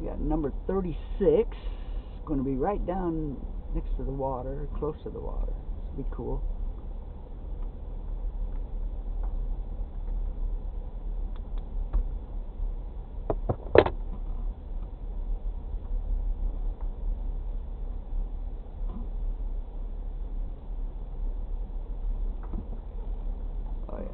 We got number 36. It's going to be right down next to the water, close to the water. This will be cool. Oh yeah.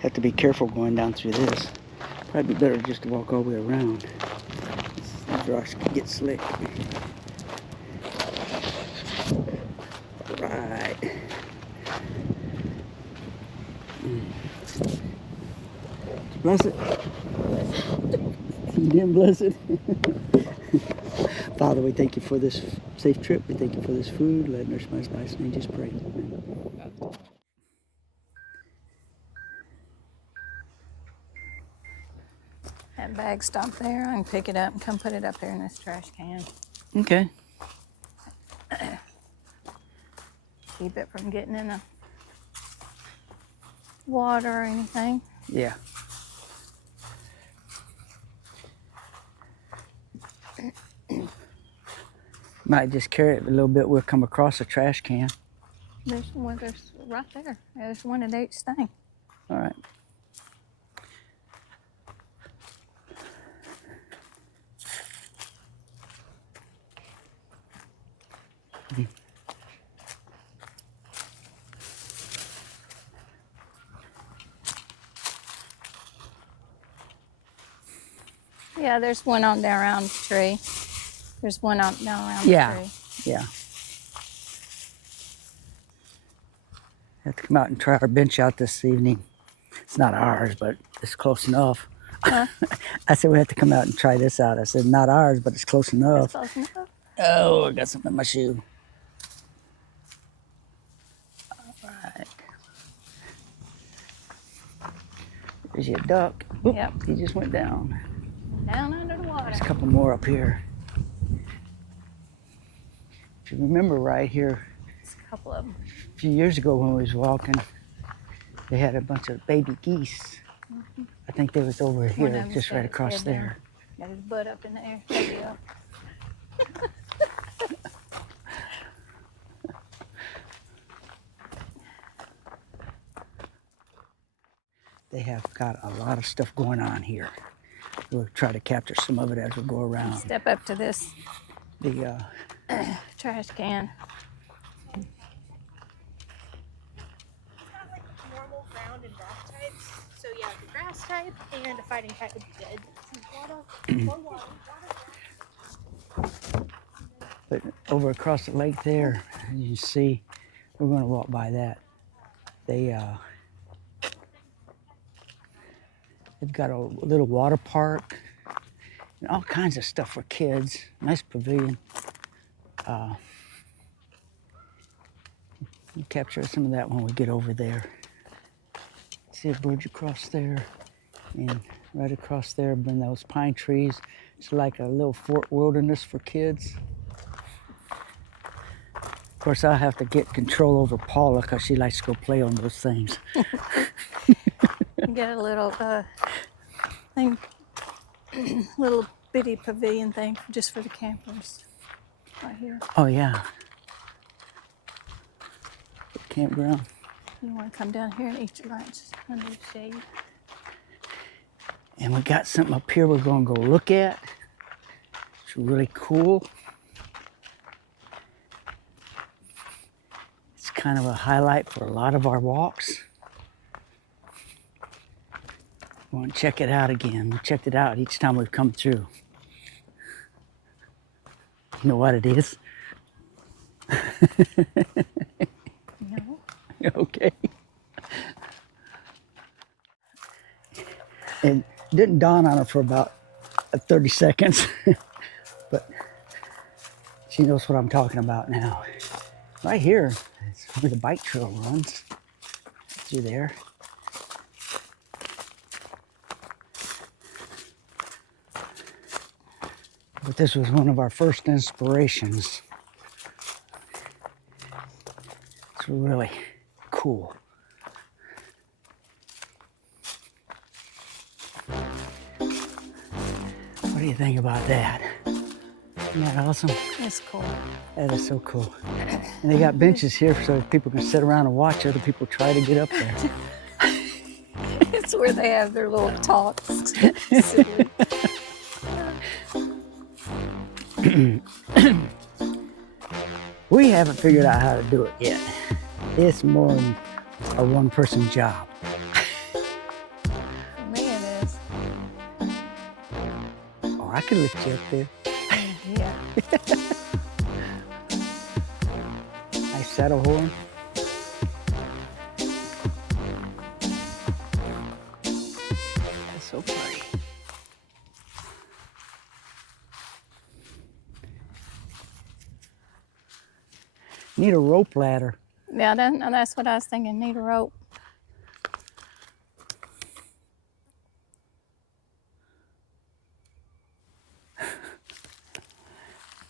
Have to be careful going down through this. Probably better just to walk all the way around. These rocks can get slick. Alright. Bless it. You didn't bless it. Father, we thank you for this safe trip. We thank you for this food. Let nurse my nice name. Just pray. Amen. That bag stopped there. I can pick it up and come put it up there in this trash can. Okay. Keep it from getting in the water or anything. Yeah. Might just carry it a little bit. We'll come across a trash can. There's one. There's right there. There's one at each thing. All right. Yeah, there's one on down around the tree. There's one on down around the tree. Yeah. Have to come out and try our bench out this evening. It's not ours, but it's close enough. Huh? I said we have to come out and try this out. I said not ours, but it's close enough. That's close enough. Oh, I got something in my shoe. All right. There's your duck. Oop, Yep. He just went down. Down under the water. There's a couple more up here. If you remember right here, There's a couple of them. a few years ago when we was walking, they had a bunch of baby geese. Mm-hmm. I think they was over One here, of them just right across there. Got his butt up in the air. There you go. They have got a lot of stuff going on here. We'll try to capture some of it as we go around. Step up to this The trash can. Like normal ground and rock types. So yeah, the grass type and a fighting type would be good. but over across the lake there, you see, we're going to walk by that. They've got a little water park and all kinds of stuff for kids. Nice pavilion. We'll capture some of that when we get over there. See a bridge across there, and right across there, been those pine trees. It's like a little Fort Wilderness for kids. Of course, I'll have to get control over Paula because she likes to go play on those things. Get a little thing, little bitty pavilion thing just for the campers. Right here. Oh yeah. Campground. You want to come down here and eat your lunch under the shade. And we got something up here we're going to go look at. It's really cool. It's kind of a highlight for a lot of our walks. We want to check it out again. We checked it out each time we've come through. You know what it is? No. Okay. It didn't dawn on her for about 30 seconds, but she knows what I'm talking about now. Right here is where the bike trail runs. Through there. But this was one of our first inspirations. It's really cool. What do you think about that? Isn't that awesome? It's cool. That is so cool. And they got benches here so people can sit around and watch other people try to get up there. It's where they have their little talks. We haven't figured out how to do it yet. It's more a one-person job. For me it is. Oh, I can lift you up there. Yeah. Nice saddle horn. That's so pretty. Need a rope ladder. Yeah, that's what I was thinking. Need a rope.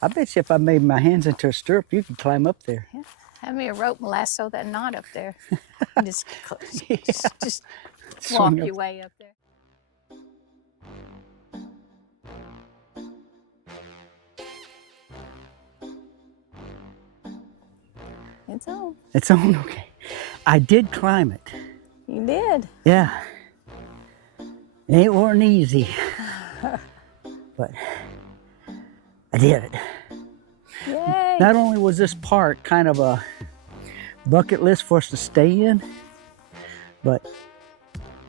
I bet you if I made my hands into a stirrup, you could climb up there. Yeah. Have me a rope and lasso that knot up there. And just walk Swing your up. way up there. It's on. It's on? Okay. I did climb it. You did. Yeah. It wasn't easy. But I did it. Yay. Not only was this part kind of a bucket list for us to stay in, but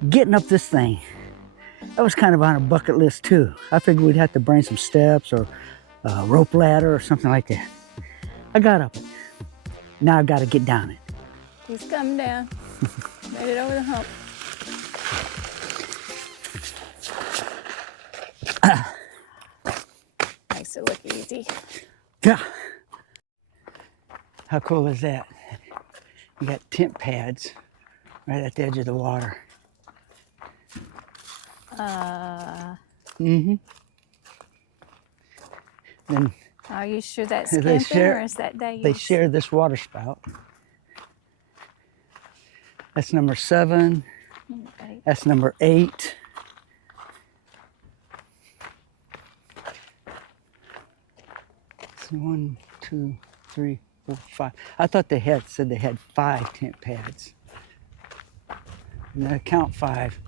getting up this thing, that was kind of on a bucket list too. I figured we'd have to bring some steps or a rope ladder or something like that. I got up it. Now I got to get down it. He's coming down. Made it over the hump. Makes it look easy. Yeah. How cool is that? You got tent pads right at the edge of the water. Mm-hmm. Then Are you sure that's They camping share- or is that day? they share this water spout. That's number 7. Okay. That's number 8. So 1, 2, 3, 4, 5. I thought they said they had 5 tent pads. And I count 5.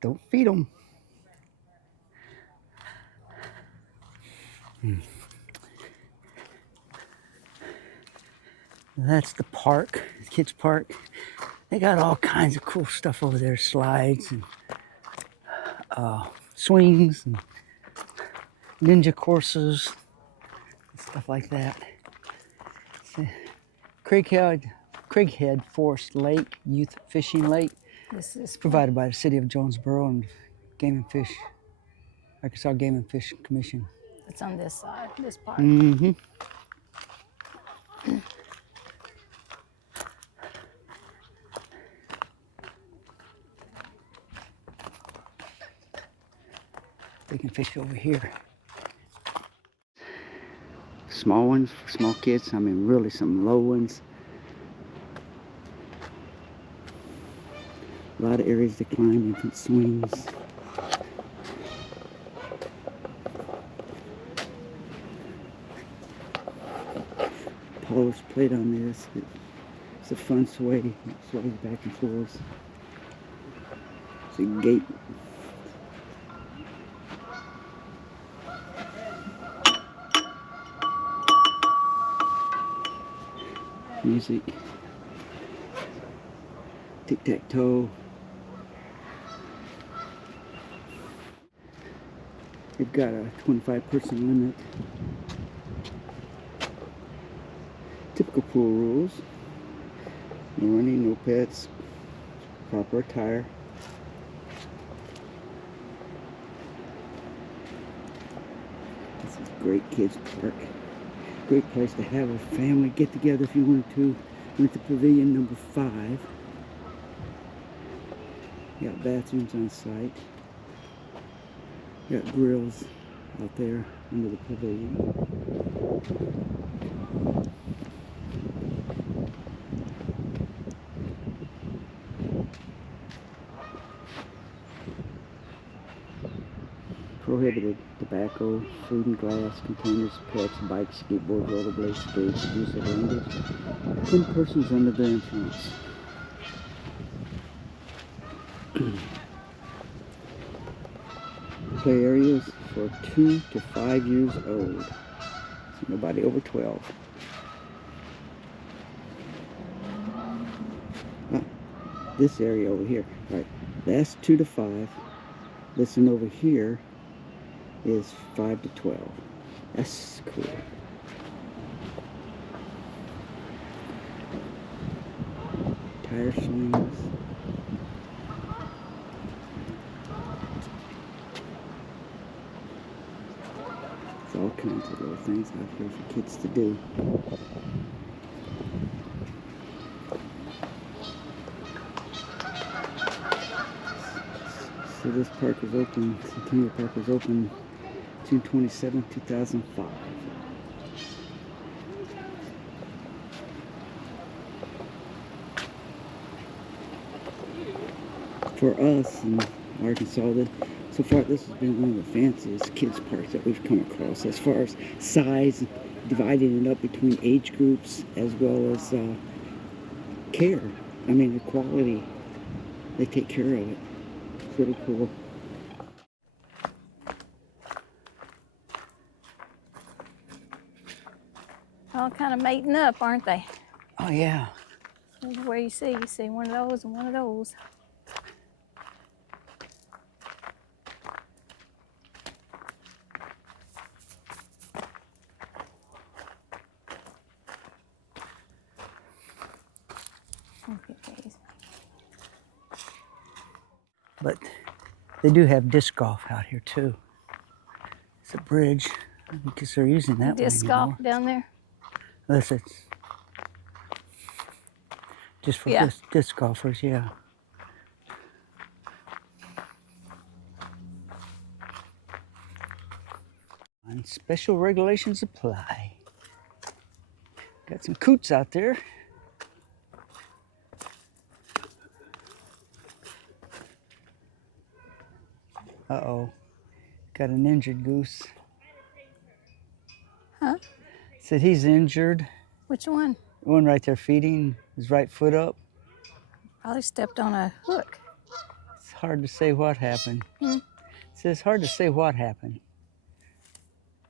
Don't feed them. That's the park, the kids' park. They got all kinds of cool stuff over there, slides and swings and ninja courses and stuff like that. Craighead Forest Lake, Youth Fishing Lake, This is provided by the City of Jonesboro and Arkansas Game and Fish Commission. it's on this side, this part. Mm-hmm. They can fish over here. Small ones for small kids. I mean, really some low ones. A lot of areas to climb, infant swings. Polo's played on this. It's a fun sway. It sways back and forth. It's a gate. Music. Tic-tac-toe. They've got a 25-person limit. Typical pool rules. No running, no pets, proper attire. This is a great kids park. Great place to have a family get together if you wanted to. Went to pavilion number 5. Got bathrooms on site. Got grills out there under the pavilion. Prohibited tobacco, food and glass, containers, pets, bikes, skateboards, rollerblades, skates, use of language. 10 persons under the influence. Play areas for 2 to 5 years old. So nobody over 12. This area over here, right? That's 2 to 5. This one over here is 5 to 12. That's cool. Tire swings. There's all kinds of little things out here for kids to do. So this park is open, Centennial Park was open June 27, 2005. for us in Arkansas, so far this has been one of the fanciest kids parks that we've come across as far as size, dividing it up between age groups as well as care. I mean, the quality, they take care of it. It's really cool. All kind of mating up, aren't they? Oh yeah. Where you see one of those and one of those. Look at these. But they do have disc golf out here too. It's a bridge. I guess they're using that one Disc anymore. golf down there. Unless it's just for Yeah. disc golfers, yeah. And special regulations apply. Got some coots out there. Uh-oh. Got an injured goose. Huh? Said he's injured. Which one? The one right there feeding, his right foot up. Probably stepped on a hook. It's hard to say what happened. Hmm. It says it's hard to say what happened.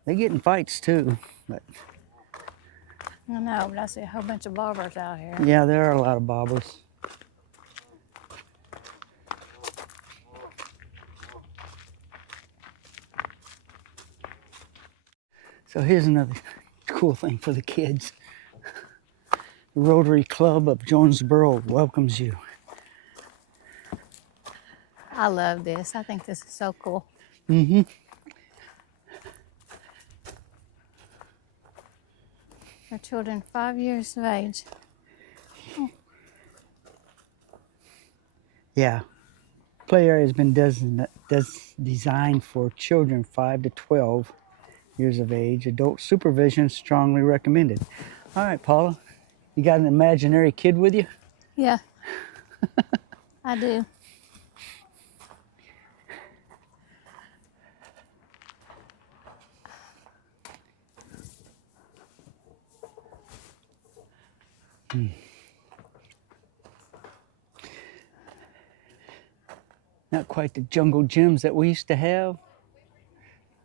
They get in fights too, but I know, but I see a whole bunch of bobbers out here. yeah, there are a lot of bobbers. So here's another cool thing for the kids. The Rotary Club of Jonesboro welcomes you. I love this. I think this is so cool. Mm-hmm. For children 5 years of age. Yeah. Play area has been designed for children 5 to 12 years of age. Adult supervision strongly recommended. All right, Paula, you got an imaginary kid with you? Yeah. I do. Not quite the jungle gyms that we used to have,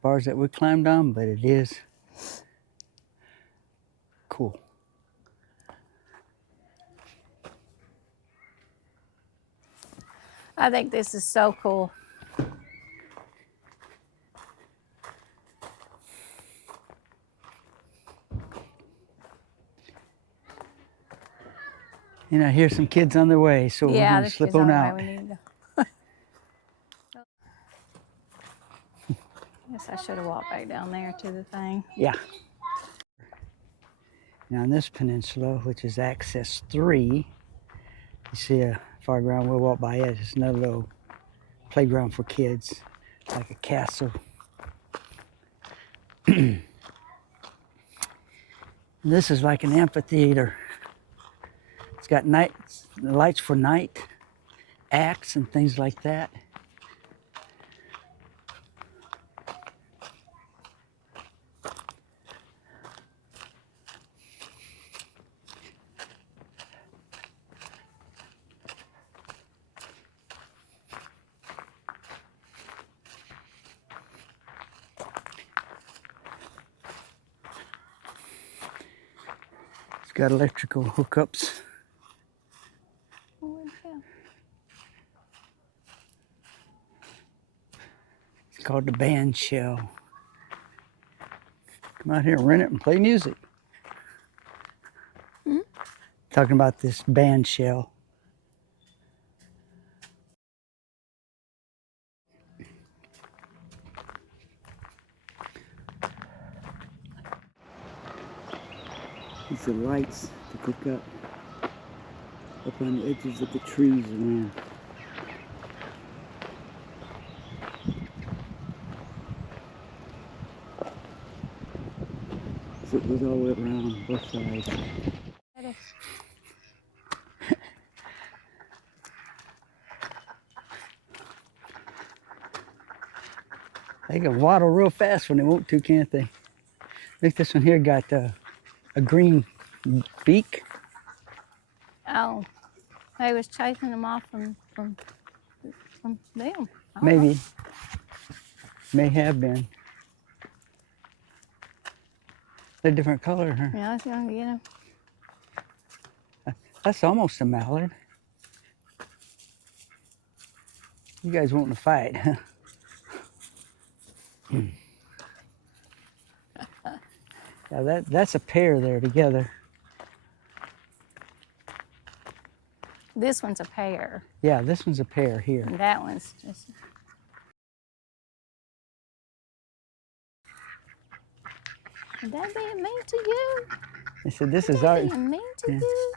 bars that we climbed on, but it is cool. I think this is so cool. And I hear some kids on their way, so we're Yeah, going to this slip is on the way out. we need to. Guess I should have walked back down there to the thing. Yeah. Now on this peninsula, which is Access 3, you see a foreground, we'll walk by it. It's another little playground for kids, like a castle. This is like an amphitheater. It's got lights for night, acts and things like that. It's got electrical hookups. Oh, yeah. It's called the band shell. Come out here and rent it and play music. Talking about this band shell. These are lights to hook up on the edges of the trees around. So it goes all the way around both sides. That is- They can waddle real fast when they want to, can't they? I think this one here got a green beak. Oh, I was chasing them off from them. I don't know. Maybe. May have been. They're a different color, huh? Yeah, I was gonna get them. That's almost a mallard. You guys wanting to fight, huh? Yeah, that's a pair there together. This one's a pair. Yeah, this one's a pair here. And that one's just. Would that be mean to you? They said this Would is that our, be mean to yeah. you?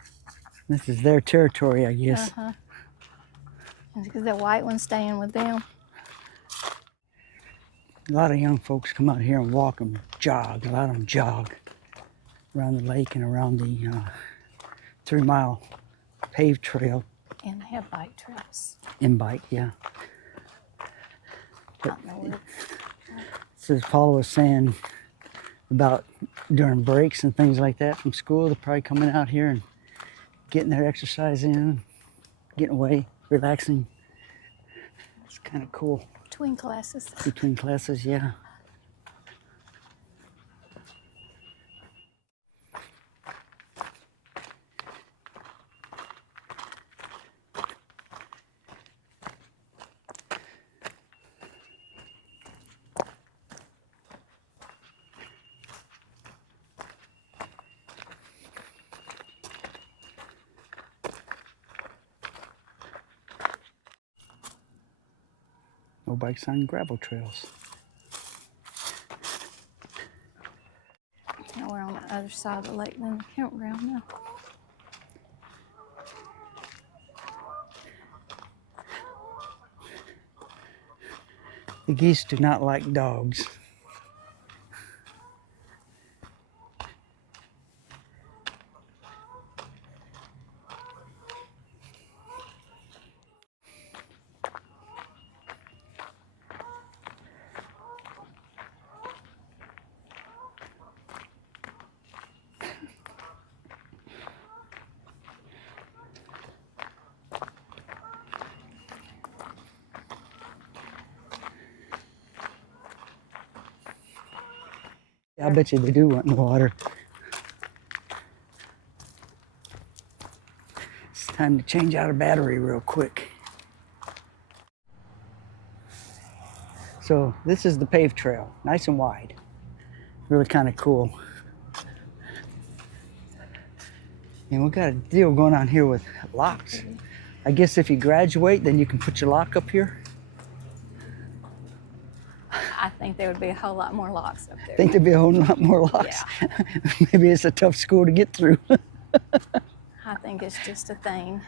This is their territory, I guess. Uh-huh. Because the white one's staying with them. A lot of young folks come out here and walk and jog. A lot of them jog around the lake and around the 3-mile paved trail. And they have bike trails. In bike, yeah. Out in the woods. So as Paula was saying about during breaks and things like that from school, they're probably coming out here and getting their exercise in, getting away, relaxing. It's kind of cool. Between classes. Between classes, yeah. No bikes on gravel trails. Now we're on the other side of the lake than the campground now. The geese do not like dogs. I bet you they do want in the water. It's time to change out a battery real quick. So this is the paved trail, nice and wide. Really kind of cool. And we got a deal going on here with locks. I guess if you graduate, then you can put your lock up here. I think there would be a whole lot more locks up there. I think there'd be a whole lot more locks. Maybe it's a tough school to get through. I think it's just a thing.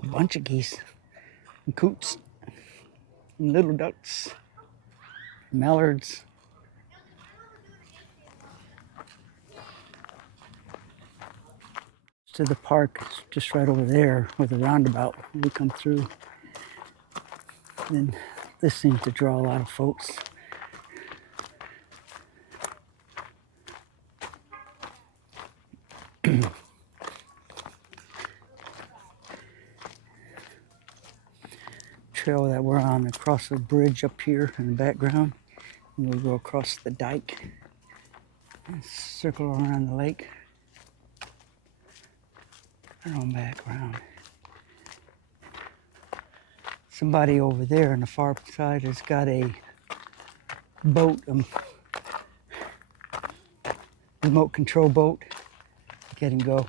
A bunch of geese, and coots, and little ducks, mallards. To the park, it's just right over there with the roundabout. We come through. Then this seems to draw a lot of folks. Trail that we're on across the bridge up here in the background, and we'll go across the dike and circle around the lake. Turn on back around. Somebody over there on the far side has got a boat, remote control boat. Get and go.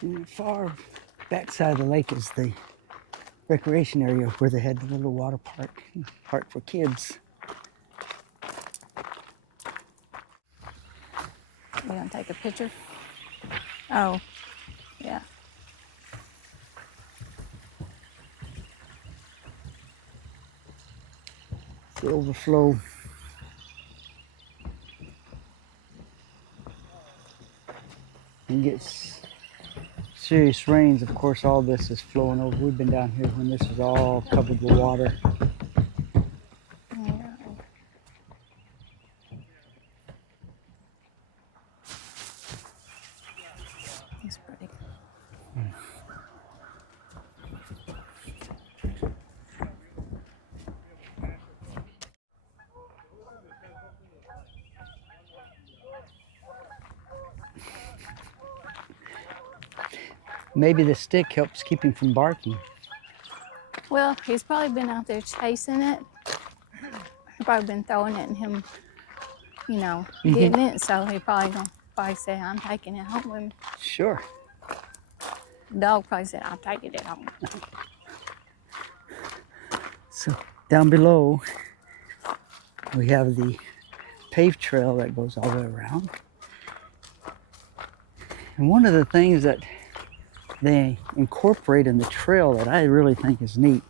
And the far back side of the lake is the recreation area where they had the little water park for kids. You gonna take a picture? Oh, yeah. The overflow. And gets serious rains, of course, all this is flowing over. We've been down here when this is all covered with water. Yeah. It's pretty. Maybe the stick helps keep him from barking. Well, he's probably been out there chasing it. He's probably been throwing it and him, you know, getting it. So he probably say, I'm taking it home with me. Sure. Dog probably said, I'm taking it home. So down below, we have the paved trail that goes all the way around. And one of the things that they incorporate in the trail that I really think is neat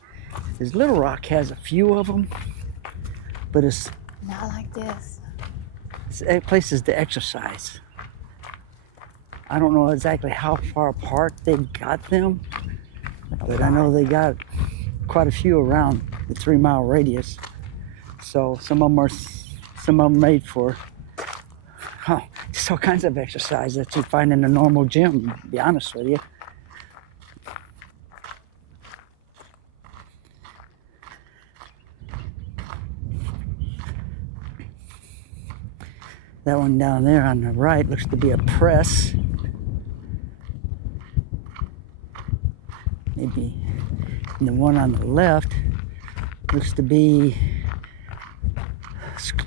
is Little Rock has a few of them, but it's Not like this. places to exercise. I don't know exactly how far apart they got them, but I know they got quite a few around the 3-mile radius. So some of them are made for just all kinds of exercise that you find in a normal gym, to be honest with you. That one down there on the right looks to be a press. Maybe. And the one on the left looks to be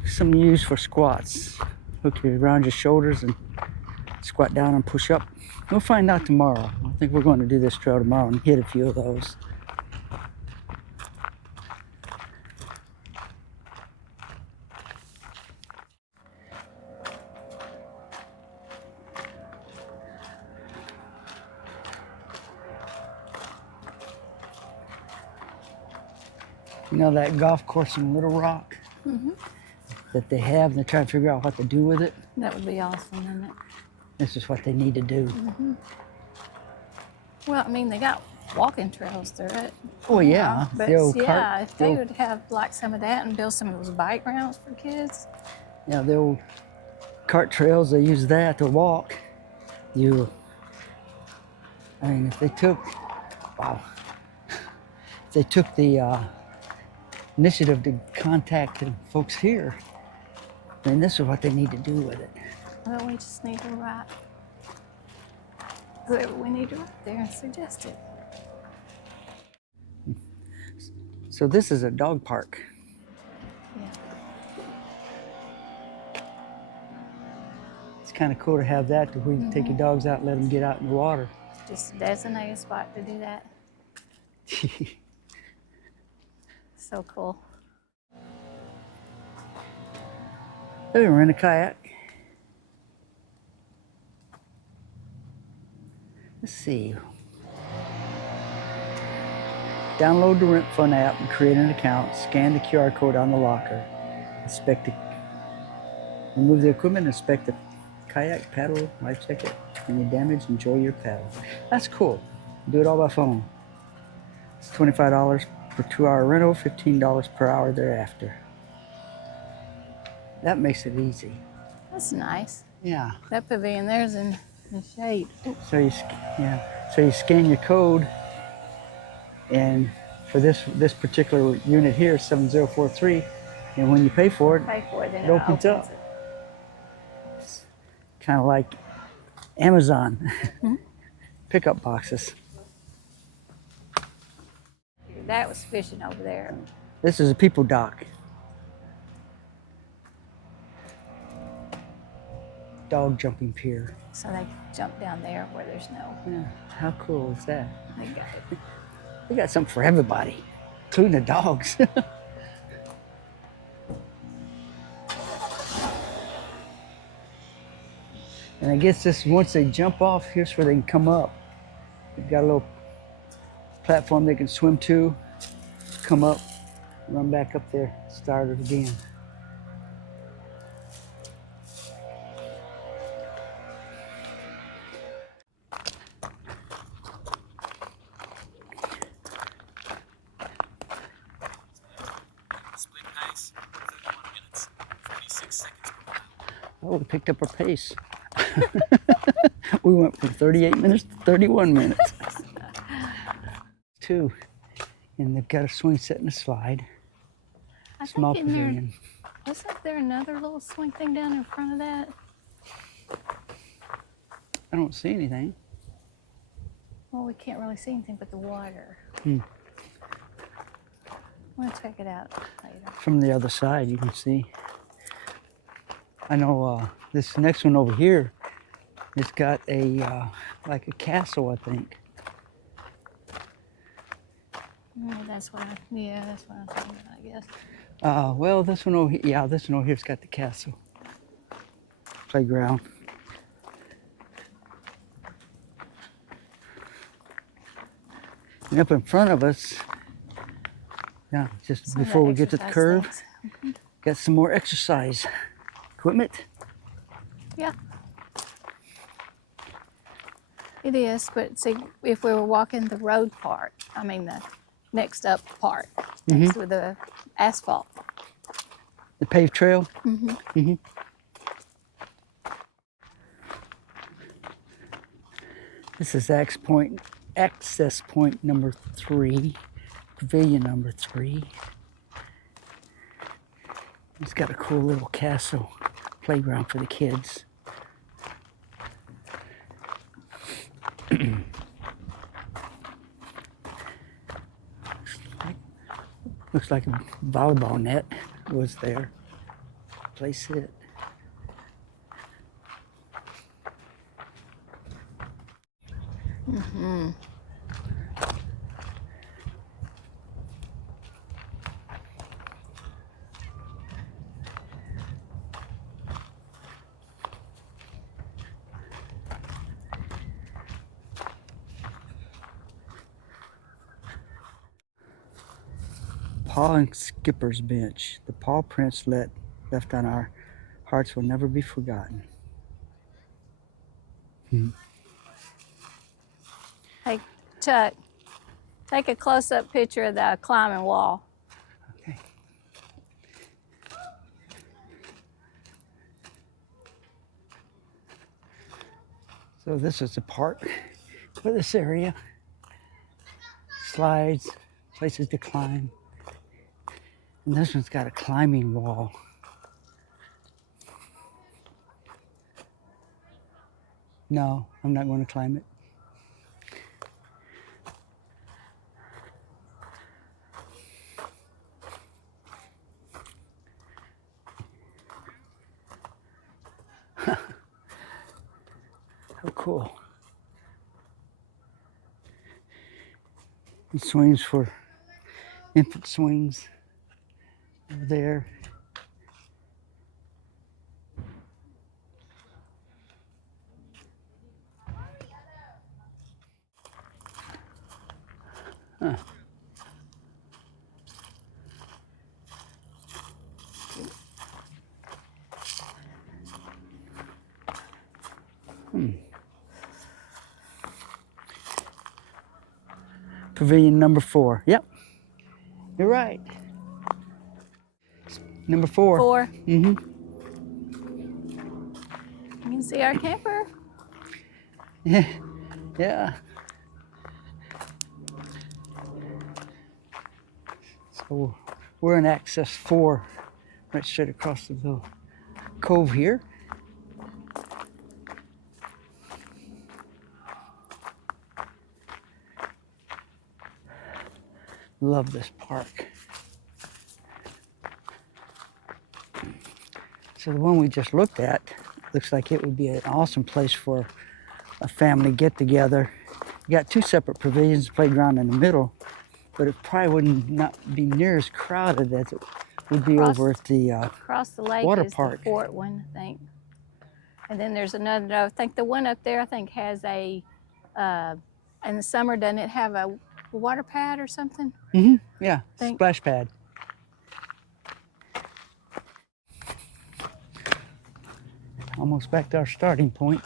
some used for squats. Hook you around your shoulders and squat down and push up. We'll find out tomorrow. I think we're going to do this trail tomorrow and hit a few of those. You know that golf course in Little Rock that they have, and they're trying to figure out what to do with it? That would be awesome, wouldn't it? This is what they need to do. Well, I mean, they got walking trails through it. Oh yeah, But the old yeah, cart, if they would have like some of that and build some of those bike routes for kids. yeah, the old cart trails, they use that to walk. I mean, if they took the initiative to contact the folks here, then this is what they need to do with it. Well, we just need to write whoever we need to write there and suggest it. So this is a dog park. Yeah. It's kind of cool to have that, to where you can take your dogs out and let them get out in the water. Just a designated spot to do that. So cool. Hey, we're in a kayak. Let's see. Download the Rent Fun app and create an account. Scan the QR code on the locker. Remove the equipment, inspect the kayak, paddle, life jacket. Any damage, enjoy your paddle. That's cool. Do it all by phone. It's $25 per 2-hour rental, $15 per hour thereafter. That makes it easy. That's nice. Yeah. That pavilion there's in shade. So you scan your code, and for this particular unit here, 7043, and when you pay for it, Pay for it, then it opens up. it. It's kind of like Amazon pickup boxes. That was fishing over there. This is a people dock. Dog jumping pier. So they jump down there where there's no. Yeah, how cool is that? They got it. We got something for everybody, including the dogs. And I guess this, once they jump off, here's where they can come up. They've got a little platform they can swim to, come up, run back up there, start it again. Split pace, 31 minutes, 46 seconds per mile. Oh, we picked up our pace. We went from 38 minutes to 31 minutes. Two. And they've got a swing set and a slide. I Small think in there, pavilion. wasn't there another little swing thing down in front of that? I don't see anything. Well, we can't really see anything but the water. Hmm. We'll check it out later. From the other side, you can see. I know this next one over here, it's got a like a castle, I think. That's what I'm thinking about, I guess. Well, this one over here, yeah, this one over here's got the castle. Playground. And up in front of us, yeah, just Some of before the we get to the exercise curve, things. got some more exercise equipment. Yeah. It is, but see, if we were walking the road part, I mean the next up part, next to the asphalt. The paved trail. This is access point number 3, pavilion number 3. It's got a cool little castle playground for the kids. Looks like a volleyball net was there. Place it. Paw and Skipper's bench. The paw prints left on our hearts will never be forgotten. Hey, Chuck, take a close-up picture of the climbing wall. Okay. So this is the park for this area. Slides, places to climb. And this one's got a climbing wall. No, I'm not going to climb it. How cool. And swings for infant swings over there. Huh. Pavilion number 4. Yep. You're right. Number 4. 4. Mm-hmm. You can see our camper. Yeah. So we're in access 4, right straight across the little cove here. Love this park. So the one we just looked at looks like it would be an awesome place for a family get-together. You got 2 separate pavilions, playground in the middle, but it probably would not be near as crowded as it would be Across- over at the Across the lake Water is park. the Fort one, I think. And then there's another, I think the one up there, I think has a, in the summer, doesn't it have a water pad or something? yeah, Think- splash pad. Almost back to our starting point.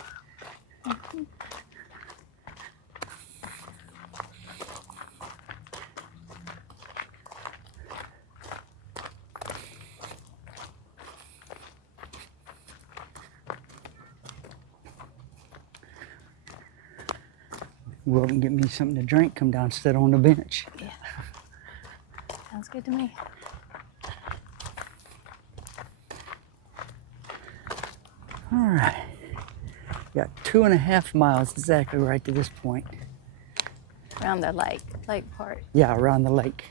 Go up and get me something to drink, come down, sit on the bench. Yeah. Sounds good to me. All right. Got 2.5 miles exactly right to this point. Around the lake part. Yeah, around the lake.